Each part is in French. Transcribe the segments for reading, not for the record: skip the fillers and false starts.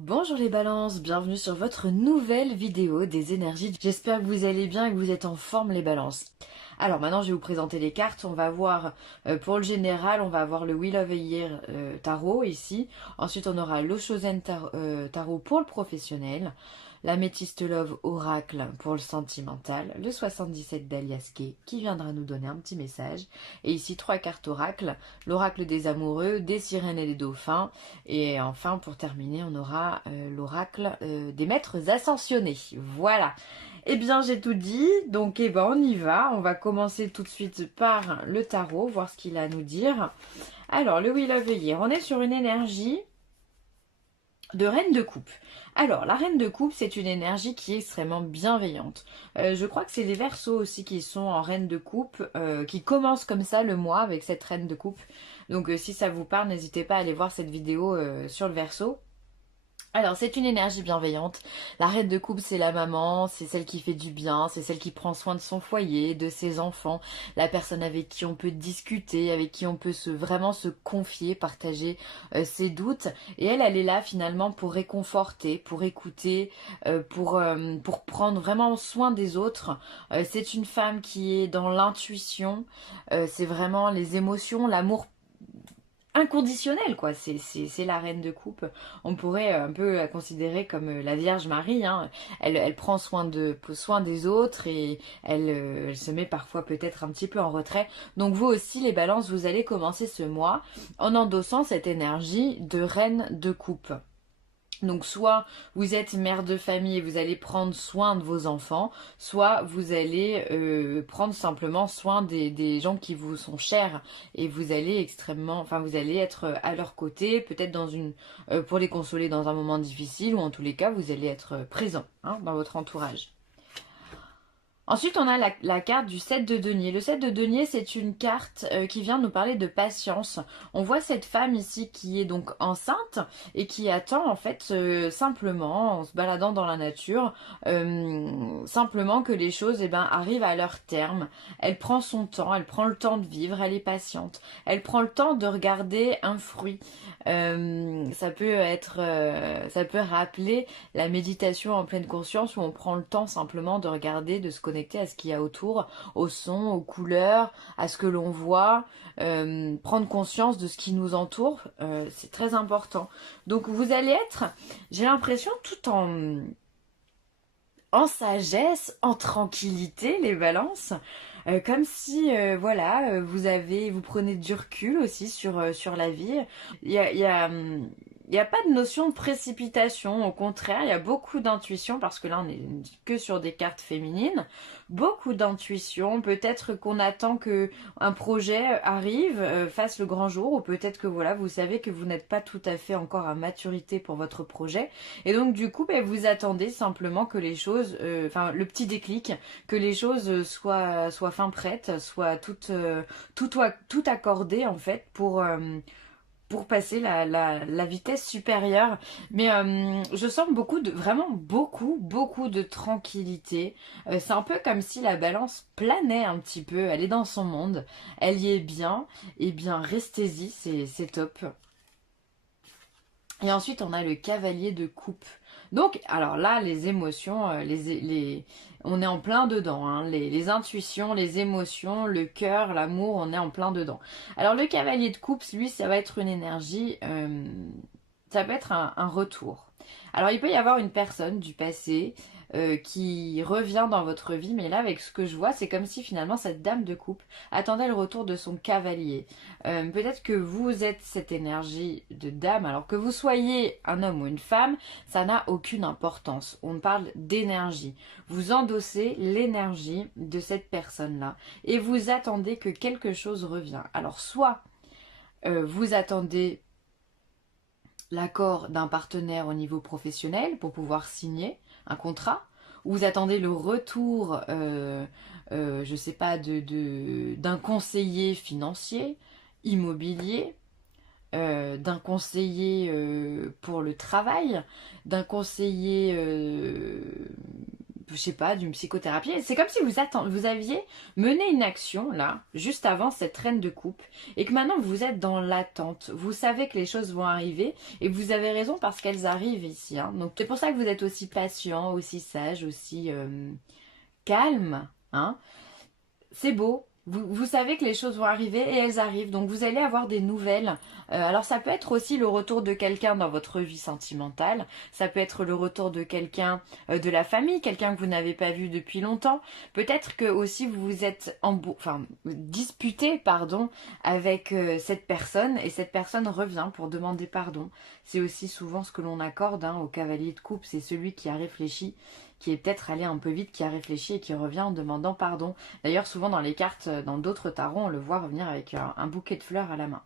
Bonjour les balances, bienvenue sur votre nouvelle vidéo des énergies. J'espère que vous allez bien et que vous êtes en forme les balances. Alors maintenant je vais vous présenter les cartes. On va voir pour le général, on va avoir le Wheel of the Year tarot ici. Ensuite on aura l'Oshozen tarot pour le professionnel. L'Améthyste Love Oracle pour le sentimental, le 77 d'Aliaske qui viendra nous donner un petit message. Et ici trois cartes oracle, l'oracle des amoureux, des sirènes et des dauphins. Et enfin pour terminer on aura l'oracle des maîtres ascensionnés. Voilà. Eh bien j'ai tout dit, donc on y va. On va commencer tout de suite par le tarot, voir ce qu'il a à nous dire. Alors le Wheel of the Year, on est sur une énergie de reine de coupe. Alors, la reine de coupe, c'est une énergie qui est extrêmement bienveillante. Je crois que c'est les Verseaux aussi qui sont en reine de coupe, qui commencent comme ça le mois avec cette reine de coupe. Donc, si ça vous parle, n'hésitez pas à aller voir cette vidéo sur le Verseau. Alors, c'est une énergie bienveillante. La reine de coupe, c'est la maman, c'est celle qui fait du bien, c'est celle qui prend soin de son foyer, de ses enfants, la personne avec qui on peut discuter, avec qui on peut vraiment se confier, partager ses doutes. Et elle est là finalement pour réconforter, pour écouter, pour prendre vraiment soin des autres. C'est une femme qui est dans l'intuition, c'est vraiment les émotions, l'amour inconditionnel quoi, c'est la reine de coupe. On pourrait un peu la considérer comme la Vierge Marie, hein. Elle prend soin des autres et elle se met parfois peut-être un petit peu en retrait. Donc vous aussi les balances, vous allez commencer ce mois en endossant cette énergie de reine de coupe. Donc soit vous êtes mère de famille et vous allez prendre soin de vos enfants, soit vous allez prendre simplement soin des gens qui vous sont chers et vous allez vous allez être à leur côté, peut-être pour les consoler dans un moment difficile ou en tous les cas vous allez être présent hein, dans votre entourage. Ensuite, on a la carte du 7 de denier. Le 7 de denier, c'est une carte qui vient nous parler de patience. On voit cette femme ici qui est donc enceinte et qui attend en fait simplement, en se baladant dans la nature, simplement que les choses arrivent à leur terme. Elle prend son temps, elle prend le temps de vivre, elle est patiente. Elle prend le temps de regarder un fruit. Ça peut rappeler la méditation en pleine conscience où on prend le temps simplement de regarder, de se connecter à ce qu'il y a autour, au son, aux couleurs, à ce que l'on voit, prendre conscience de ce qui nous entoure, c'est très important. Donc vous allez être, j'ai l'impression, tout en sagesse, en tranquillité, les balances. Comme si, vous prenez du recul aussi sur la vie. Il y a pas de notion de précipitation, au contraire, il y a beaucoup d'intuition, parce que là on est que sur des cartes féminines, beaucoup d'intuition, peut-être qu'on attend que un projet arrive, fasse le grand jour, ou peut-être que voilà, vous savez que vous n'êtes pas tout à fait encore à maturité pour votre projet, et donc du coup, vous attendez simplement que les choses, le petit déclic, que les choses soient fin prêtes, soient tout accordées en fait pour passer la vitesse supérieure. Mais je sens vraiment beaucoup de tranquillité. C'est un peu comme si la balance planait un petit peu, elle est dans son monde, elle y est bien, et bien restez-y, c'est top. Et ensuite, on a le cavalier de coupe. Donc, alors là, les émotions, on est en plein dedans. Hein. Les intuitions, les émotions, le cœur, l'amour, on est en plein dedans. Alors, le cavalier de coupe, lui, ça va être une énergie, ça peut être un retour. Alors, il peut y avoir une personne du passé qui revient dans votre vie, mais là, avec ce que je vois, c'est comme si finalement cette dame de coupe attendait le retour de son cavalier. Peut-être que vous êtes cette énergie de dame, alors que vous soyez un homme ou une femme, ça n'a aucune importance. On parle d'énergie. Vous endossez l'énergie de cette personne-là et vous attendez que quelque chose revienne. Alors, soit vous attendez l'accord d'un partenaire au niveau professionnel pour pouvoir signer un contrat, ou vous attendez le retour, je sais pas, d'un conseiller financier, immobilier, d'un conseiller pour le travail, d'un conseiller je sais pas, d'une psychothérapie. C'est comme si vous aviez mené une action, là, juste avant cette reine de coupe, et que maintenant vous êtes dans l'attente. Vous savez que les choses vont arriver, et vous avez raison parce qu'elles arrivent ici. Hein. Donc c'est pour ça que vous êtes aussi patient, aussi sage, aussi calme. Hein. C'est beau. Vous savez que les choses vont arriver et elles arrivent, donc vous allez avoir des nouvelles. Alors ça peut être aussi le retour de quelqu'un dans votre vie sentimentale, ça peut être le retour de quelqu'un de la famille, quelqu'un que vous n'avez pas vu depuis longtemps. Peut-être que aussi vous vous êtes disputé pardon, avec cette personne et cette personne revient pour demander pardon. C'est aussi souvent ce que l'on accorde au cavalier de coupe, c'est celui qui a réfléchi, qui est peut-être allé un peu vite, qui a réfléchi et qui revient en demandant pardon. D'ailleurs, souvent dans les cartes, dans d'autres tarots, on le voit revenir avec un bouquet de fleurs à la main.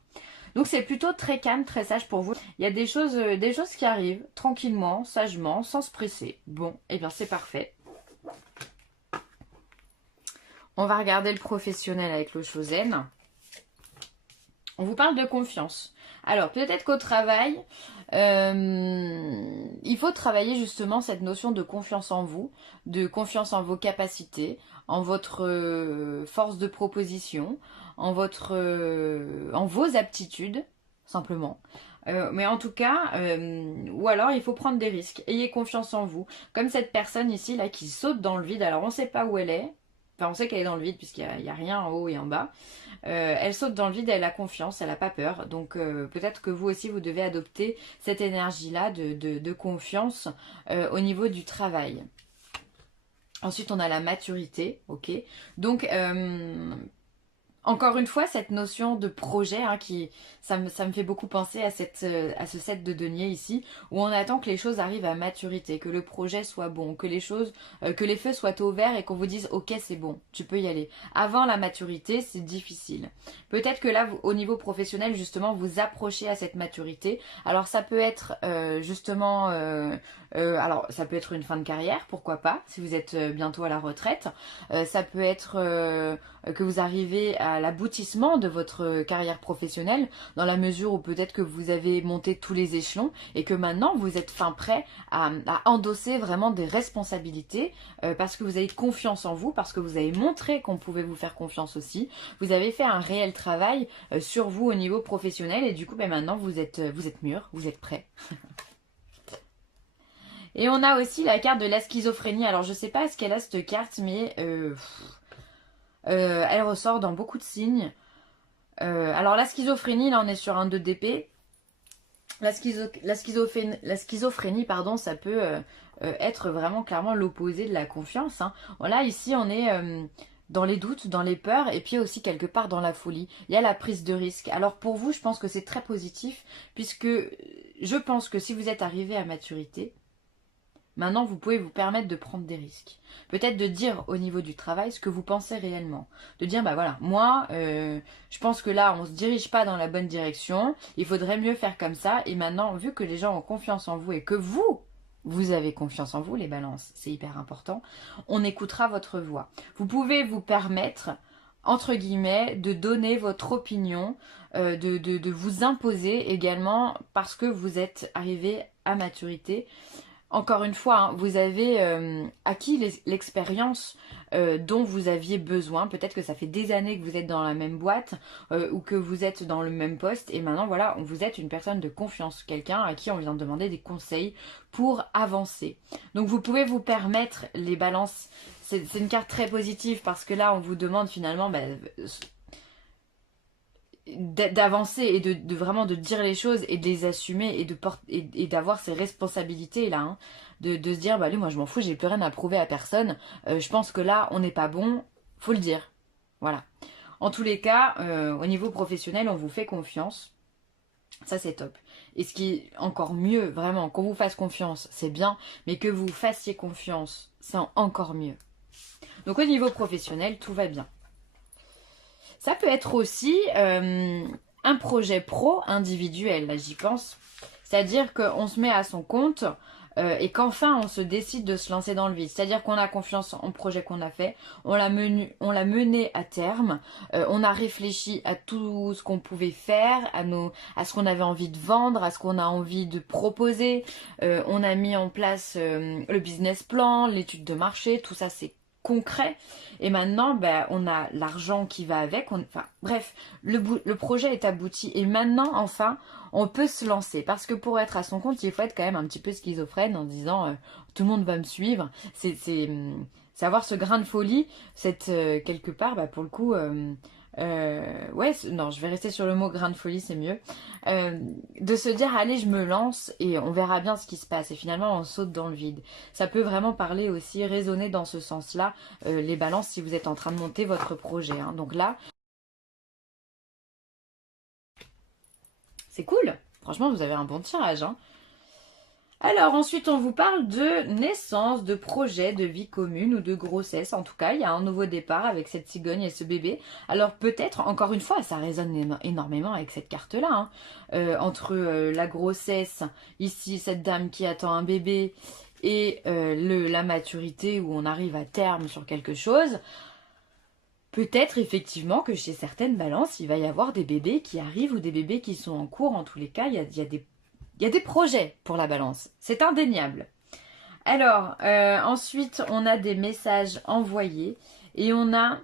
Donc c'est plutôt très calme, très sage pour vous. Il y a des choses qui arrivent tranquillement, sagement, sans se presser. Bon, et bien c'est parfait. On va regarder le professionnel avec le Chosen. On vous parle de confiance. Alors, peut-être qu'au travail, il faut travailler justement cette notion de confiance en vous, de confiance en vos capacités, en votre force de proposition, en vos aptitudes, simplement. Mais en tout cas, ou alors il faut prendre des risques. Ayez confiance en vous. Comme cette personne ici, là, qui saute dans le vide. Alors, on ne sait pas où elle est. Enfin, on sait qu'elle est dans le vide puisqu'il n'y a rien en haut et en bas. Elle saute dans le vide, elle a confiance, elle n'a pas peur. Donc peut-être que vous aussi, vous devez adopter cette énergie-là de confiance au niveau du travail. Ensuite, on a la maturité, ok. Donc, encore une fois, cette notion de projet, ça me fait beaucoup penser à ce set de denier ici, où on attend que les choses arrivent à maturité, que le projet soit bon, que les feux soient au vert et qu'on vous dise ok c'est bon, tu peux y aller. Avant la maturité, c'est difficile. Peut-être que là, au niveau professionnel, justement, vous approchez à cette maturité. Alors ça peut être alors ça peut être une fin de carrière, pourquoi pas, si vous êtes bientôt à la retraite. Ça peut être que vous arrivez à l'aboutissement de votre carrière professionnelle, dans la mesure où peut-être que vous avez monté tous les échelons et que maintenant vous êtes prêt à endosser vraiment des responsabilités parce que vous avez confiance en vous, parce que vous avez montré qu'on pouvait vous faire confiance aussi. Vous avez fait un réel travail sur vous au niveau professionnel et du coup maintenant vous êtes mûr, vous êtes prêt. Et on a aussi la carte de la schizophrénie. Alors je sais pas ce qu'elle a cette carte, mais elle ressort dans beaucoup de signes. Alors la schizophrénie, là on est sur un 2 d'épée. La schizophrénie, pardon, ça peut être vraiment clairement l'opposé de la confiance. Hein. Là ici on est dans les doutes, dans les peurs et puis aussi quelque part dans la folie. Il y a la prise de risque. Alors pour vous, je pense que c'est très positif puisque je pense que si vous êtes arrivé à maturité, maintenant, vous pouvez vous permettre de prendre des risques. Peut-être de dire au niveau du travail ce que vous pensez réellement. De dire, bah voilà, moi, je pense que là, on ne se dirige pas dans la bonne direction. Il faudrait mieux faire comme ça. Et maintenant, vu que les gens ont confiance en vous et que vous avez confiance en vous, les balances, c'est hyper important, on écoutera votre voix. Vous pouvez vous permettre, entre guillemets, de donner votre opinion, de vous imposer également parce que vous êtes arrivé à maturité. Encore une fois, hein, vous avez acquis l'expérience dont vous aviez besoin. Peut-être que ça fait des années que vous êtes dans la même boîte ou que vous êtes dans le même poste. Et maintenant, voilà, vous êtes une personne de confiance. Quelqu'un à qui on vient de demander des conseils pour avancer. Donc, vous pouvez vous permettre les balances. C'est une carte très positive parce que là, on vous demande finalement... d'avancer et de vraiment de dire les choses et de les assumer et d'avoir ces responsabilités là, hein, de se dire bah allez, moi je m'en fous, j'ai plus rien à prouver à personne, je pense que là on n'est pas bon, faut le dire, voilà. En tous les cas, au niveau professionnel on vous fait confiance, ça c'est top. Et ce qui est encore mieux, vraiment, qu'on vous fasse confiance c'est bien, mais que vous fassiez confiance c'est encore mieux. Donc au niveau professionnel tout va bien. Ça peut être aussi un projet pro individuel, là j'y pense. C'est-à-dire qu'on se met à son compte et qu'enfin on se décide de se lancer dans le vide. C'est-à-dire qu'on a confiance en projet qu'on a fait, on l'a mené à terme, on a réfléchi à tout ce qu'on pouvait faire, à ce qu'on avait envie de vendre, à ce qu'on a envie de proposer. On a mis en place le business plan, l'étude de marché, tout ça c'est concret. Et maintenant, ben, on a l'argent qui va avec. Enfin, bref, le projet est abouti. Et maintenant, enfin, on peut se lancer. Parce que pour être à son compte, il faut être quand même un petit peu schizophrène en disant tout le monde va me suivre. C'est avoir ce grain de folie, quelque part, bah, pour le coup, ouais, non, je vais rester sur le mot grain de folie, c'est mieux. De se dire, allez, je me lance et on verra bien ce qui se passe. Et finalement, on saute dans le vide. Ça peut vraiment parler aussi, résonner dans ce sens-là, les balances, si vous êtes en train de monter votre projet. Hein. Donc là, c'est cool. Franchement, vous avez un bon tirage. Hein. Alors ensuite on vous parle de naissance, de projet, de vie commune ou de grossesse. En tout cas, il y a un nouveau départ avec cette cigogne et ce bébé. Alors peut-être, encore une fois, ça résonne énormément avec cette carte-là. Hein. Entre la grossesse, ici cette dame qui attend un bébé, et la maturité où on arrive à terme sur quelque chose. Peut-être effectivement que chez certaines balances, il va y avoir des bébés qui arrivent ou des bébés qui sont en cours. En tous les cas, il y a des projets pour la balance, c'est indéniable. Alors, ensuite, on a des messages envoyés et on a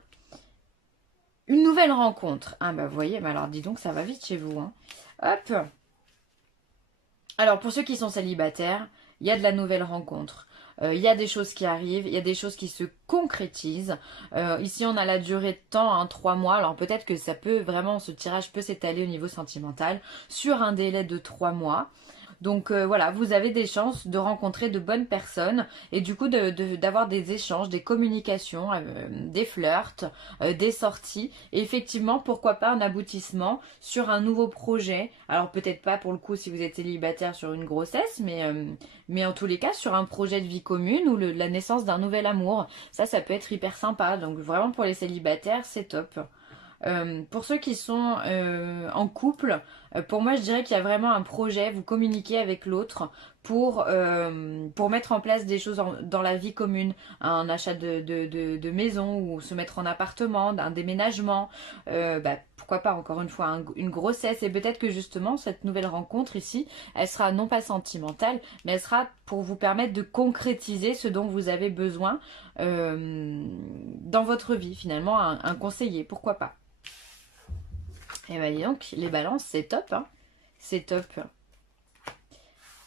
une nouvelle rencontre. Ah bah vous voyez, bah alors dis donc, ça va vite chez vous. Hein. Hop. Alors, pour ceux qui sont célibataires, il y a de la nouvelle rencontre. Il y a des choses qui arrivent, il y a des choses qui se concrétisent. Ici, on a la durée de temps, hein, 3 mois. Alors peut-être que ça peut vraiment, ce tirage peut s'étaler au niveau sentimental sur un délai de 3 mois. Donc voilà, vous avez des chances de rencontrer de bonnes personnes et du coup d'avoir des échanges, des communications, des flirts, des sorties. Et effectivement, pourquoi pas un aboutissement sur un nouveau projet. Alors peut-être pas pour le coup si vous êtes célibataire sur une grossesse, mais en tous les cas sur un projet de vie commune ou la naissance d'un nouvel amour. Ça peut être hyper sympa. Donc vraiment pour les célibataires, c'est top. Pour ceux qui sont en couple, pour moi je dirais qu'il y a vraiment un projet, vous communiquez avec l'autre pour mettre en place des choses dans la vie commune, un achat de maison ou se mettre en appartement, un déménagement, pourquoi pas encore une fois une grossesse et peut-être que justement cette nouvelle rencontre ici, elle sera non pas sentimentale, mais elle sera pour vous permettre de concrétiser ce dont vous avez besoin dans votre vie finalement, un conseiller, pourquoi pas. Et bien dis donc, les balances, c'est top. Hein, c'est top.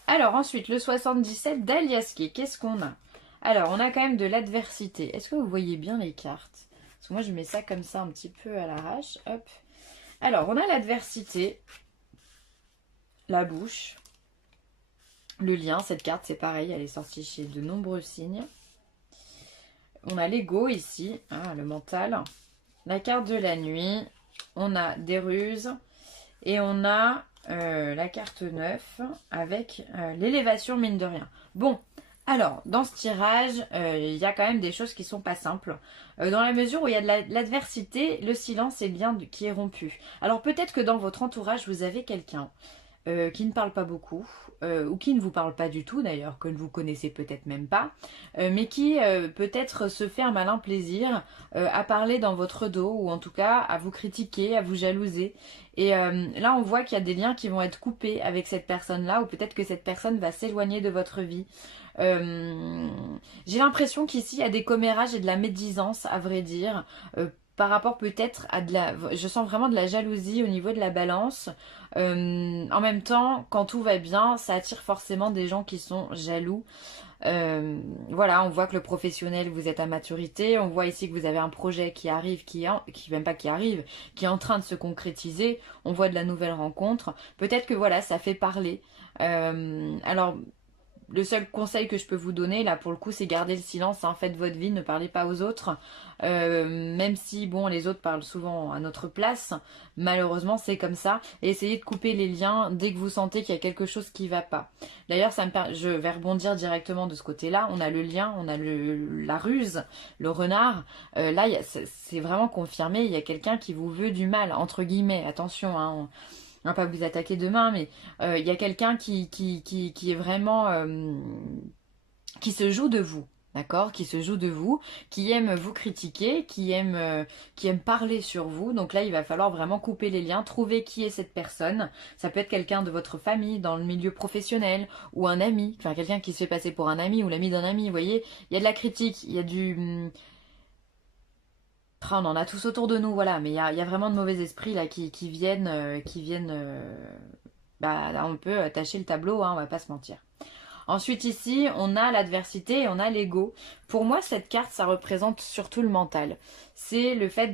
Alors ensuite, le 77 d'Aliaski, qu'est-ce qu'on a? Alors, on a quand même de l'adversité. Est-ce que vous voyez bien les cartes? Parce que moi, je mets ça comme ça un petit peu à l'arrache. Hop. Alors, on a l'adversité, la bouche, le lien. Cette carte, c'est pareil, elle est sortie chez de nombreux signes. On a l'ego ici, hein, le mental. La carte de la nuit. On a des ruses et on a la carte 9 avec l'élévation mine de rien. Bon, alors dans ce tirage, il y a quand même des choses qui sont pas simples. Dans la mesure où il y a de l'adversité, le silence est bien qui est rompu. Alors peut-être que dans votre entourage, vous avez quelqu'un qui ne parle pas beaucoup, ou qui ne vous parle pas du tout d'ailleurs, que vous connaissez peut-être même pas, mais qui peut-être se fait un malin plaisir à parler dans votre dos, ou en tout cas à vous critiquer, à vous jalouser. Et là on voit qu'il y a des liens qui vont être coupés avec cette personne-là, ou peut-être que cette personne va s'éloigner de votre vie. J'ai l'impression qu'ici il y a des commérages et de la médisance à vrai dire, par rapport peut-être à je sens vraiment de la jalousie au niveau de la balance. En même temps, quand tout va bien, ça attire forcément des gens qui sont jaloux. Voilà, on voit que le professionnel, vous êtes à maturité. On voit ici que vous avez un projet qui arrive, même pas qui arrive, qui est en train de se concrétiser. On voit de la nouvelle rencontre. Peut-être que voilà, ça fait parler. Alors, le seul conseil que je peux vous donner, là, pour le coup, c'est garder le silence. Hein, faites votre vie, ne parlez pas aux autres. Même si, bon, les autres parlent souvent à notre place. Malheureusement, c'est comme ça. Et essayez de couper les liens dès que vous sentez qu'il y a quelque chose qui ne va pas. D'ailleurs, je vais rebondir directement de ce côté-là. On a le lien, on a la ruse, le renard. Là, c'est vraiment confirmé. Il y a quelqu'un qui vous veut du mal, entre guillemets. Attention, hein. on va pas vous attaquer demain, mais il y a quelqu'un qui est vraiment qui se joue de vous, d'accord? Qui se joue de vous, qui aime vous critiquer, qui aime parler sur vous. Donc là, il va falloir vraiment couper les liens, trouver qui est cette personne. Ça peut être quelqu'un de votre famille, dans le milieu professionnel, ou un ami, enfin quelqu'un qui se fait passer pour un ami ou l'ami d'un ami. Vous voyez, il y a de la critique, il y a du... On en a tous autour de nous, voilà, mais il y a vraiment de mauvais esprits là qui viennent bah, là, on peut tâcher le tableau, hein, on va pas se mentir. Ensuite ici, on a l'adversité et on a l'ego. Pour moi, cette carte, ça représente surtout le mental. C'est le fait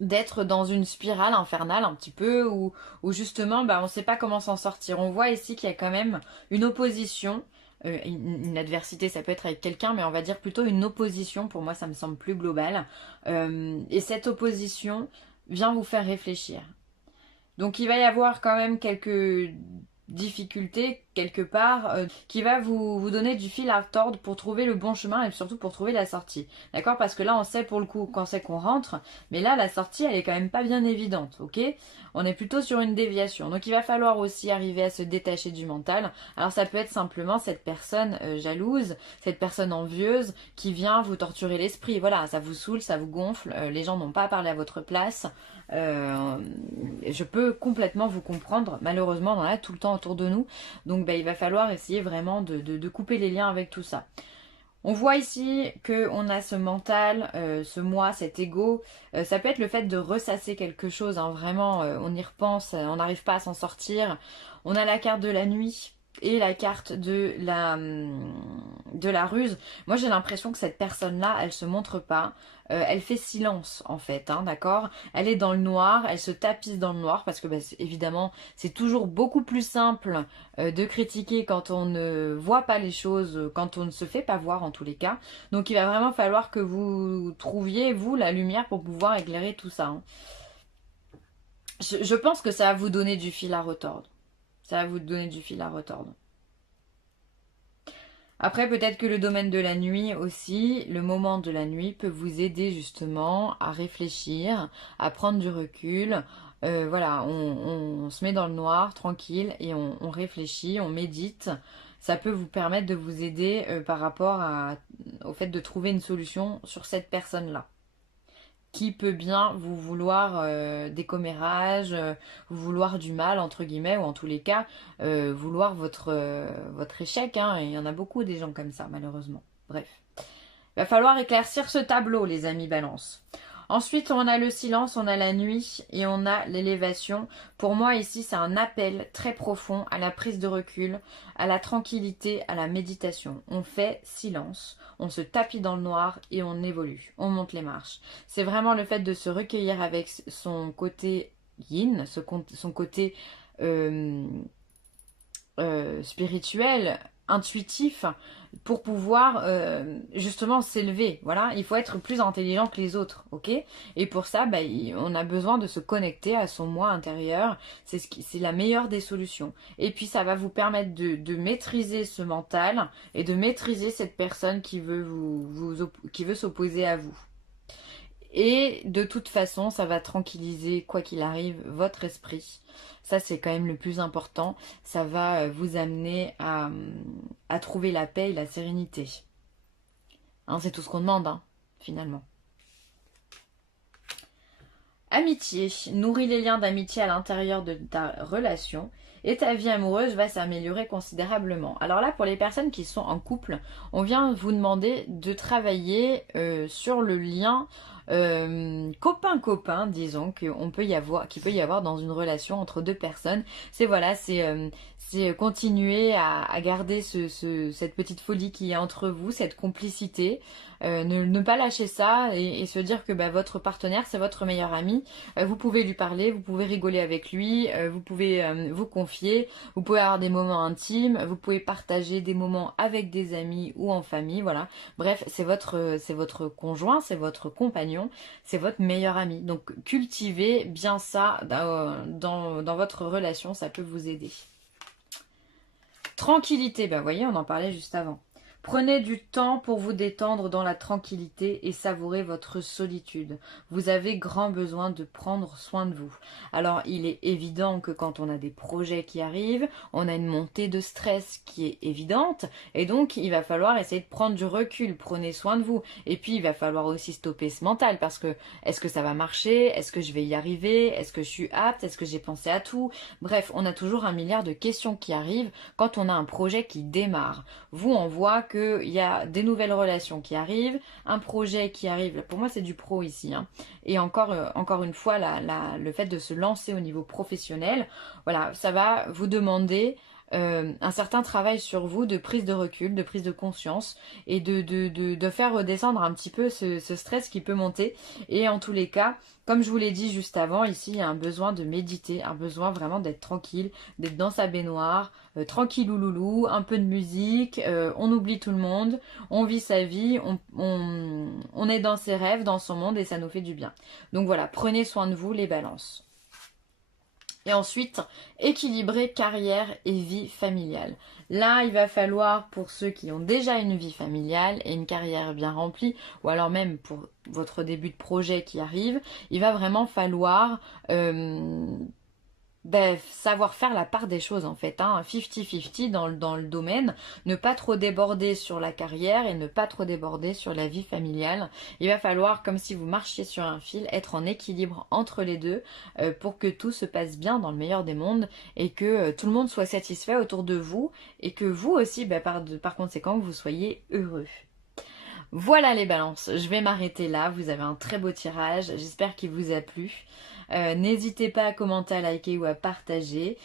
d'être dans une spirale infernale un petit peu où justement bah, on ne sait pas comment s'en sortir. On voit ici qu'il y a quand même une opposition. Une adversité, ça peut être avec quelqu'un, mais on va dire plutôt une opposition. Pour moi, ça me semble plus global. Et cette opposition vient vous faire réfléchir. Donc il va y avoir quand même quelques difficultés quelque part qui va vous donner du fil à retordre pour trouver le bon chemin et surtout pour trouver la sortie. D'accord? Parce que là on sait pour le coup quand c'est qu'on rentre, mais là la sortie elle est quand même pas bien évidente, ok? On est plutôt sur une déviation. Donc il va falloir aussi arriver à se détacher du mental. Alors ça peut être simplement cette personne jalouse, cette personne envieuse qui vient vous torturer l'esprit. Voilà, ça vous saoule, ça vous gonfle, les gens n'ont pas parlé à votre place. Je peux complètement vous comprendre. Malheureusement, on en a tout le temps autour de nous. Donc, bah, il va falloir essayer vraiment de couper les liens avec tout ça. On voit ici qu'on a ce mental, ce moi, cet ego. Ça peut être le fait de ressasser quelque chose. Hein, vraiment, on y repense, on n'arrive pas à s'en sortir. On a la carte de la nuit et la carte de la ruse. Moi, j'ai l'impression que cette personne-là, elle se montre pas. Elle fait silence en fait, hein, d'accord? Elle est dans le noir, elle se tapisse dans le noir parce que bah, évidemment c'est toujours beaucoup plus simple de critiquer quand on ne voit pas les choses, quand on ne se fait pas voir en tous les cas. Donc il va vraiment falloir que vous trouviez vous la lumière pour pouvoir éclairer tout ça. Hein. Je pense que ça va vous donner du fil à retordre. Ça va vous donner du fil à retordre. Après, peut-être que le domaine de la nuit aussi, le moment de la nuit peut vous aider justement à réfléchir, à prendre du recul. Voilà, on se met dans le noir, tranquille, et on réfléchit, on médite. Ça peut vous permettre de vous aider par rapport au fait de trouver une solution sur cette personne-là qui peut bien vous vouloir des commérages, vous vouloir du mal, entre guillemets, ou en tous les cas, vouloir votre échec. Hein, et il y en a beaucoup des gens comme ça, malheureusement. Bref. Il va falloir éclaircir ce tableau, les amis balance. Ensuite, on a le silence, on a la nuit et on a l'élévation. Pour moi, ici, c'est un appel très profond à la prise de recul, à la tranquillité, à la méditation. On fait silence, on se tapit dans le noir et on évolue, on monte les marches. C'est vraiment le fait de se recueillir avec son côté yin, son côté spirituel, intuitif, pour pouvoir justement s'élever. Voilà, il faut être plus intelligent que les autres, ok? Et pour ça, bah, on a besoin de se connecter à son moi intérieur. C'est la meilleure des solutions. Et puis ça va vous permettre de maîtriser ce mental et de maîtriser cette personne qui veut qui veut s'opposer à vous. Et de toute façon, ça va tranquilliser, quoi qu'il arrive, votre esprit. Ça, c'est quand même le plus important. Ça va vous amener à trouver la paix et la sérénité. Hein, c'est tout ce qu'on demande, hein, finalement. Amitié. Nourris les liens d'amitié à l'intérieur de ta relation et ta vie amoureuse va s'améliorer considérablement. Alors là, pour les personnes qui sont en couple, on vient vous demander de travailler sur le lien copain-copain, disons, qu'il peut y avoir dans une relation entre deux personnes. C'est voilà, c'est continuer à garder cette petite folie qui est entre vous, cette complicité, ne pas lâcher ça et se dire que bah, votre partenaire c'est votre meilleur ami. Vous pouvez lui parler, vous pouvez rigoler avec lui, vous pouvez vous confier, vous pouvez avoir des moments intimes, vous pouvez partager des moments avec des amis ou en famille, voilà. Bref, c'est votre conjoint, c'est votre compagnon, c'est votre meilleur ami. Donc cultivez bien ça dans votre relation, ça peut vous aider. Tranquillité, ben vous voyez, on en parlait juste avant. Prenez du temps pour vous détendre dans la tranquillité et savourer votre solitude. Vous avez grand besoin de prendre soin de vous. Alors, il est évident que quand on a des projets qui arrivent, on a une montée de stress qui est évidente et donc il va falloir essayer de prendre du recul. Prenez soin de vous. Et puis, il va falloir aussi stopper ce mental parce que est-ce que ça va marcher? Est-ce que je vais y arriver? Est-ce que je suis apte? Est-ce que j'ai pensé à tout? Bref, on a toujours un milliard de questions qui arrivent quand on a un projet qui démarre. Vous, on voit qu'il y a des nouvelles relations qui arrivent, un projet qui arrive. Pour moi, c'est du pro ici. Hein. Et encore une fois, le fait de se lancer au niveau professionnel, voilà, ça va vous demander un certain travail sur vous, de prise de recul, de prise de conscience et de faire redescendre un petit peu ce stress qui peut monter. Et en tous les cas, comme je vous l'ai dit juste avant, ici, il y a un besoin de méditer, un besoin vraiment d'être tranquille, d'être dans sa baignoire, tranquille ou loulou, un peu de musique, on oublie tout le monde, on vit sa vie, on est dans ses rêves, dans son monde et ça nous fait du bien. Donc voilà, prenez soin de vous les balances. Et ensuite, équilibrer carrière et vie familiale. Là, il va falloir, pour ceux qui ont déjà une vie familiale et une carrière bien remplie, ou alors même pour votre début de projet qui arrive, il va vraiment falloir savoir faire la part des choses en fait, hein, 50-50 dans le domaine, ne pas trop déborder sur la carrière et ne pas trop déborder sur la vie familiale. Il va falloir, comme si vous marchiez sur un fil, être en équilibre entre les deux pour que tout se passe bien dans le meilleur des mondes et que tout le monde soit satisfait autour de vous et que vous aussi, par conséquent, vous soyez heureux. Voilà les balances, je vais m'arrêter là, vous avez un très beau tirage, j'espère qu'il vous a plu. N'hésitez pas à commenter, à liker ou à partager.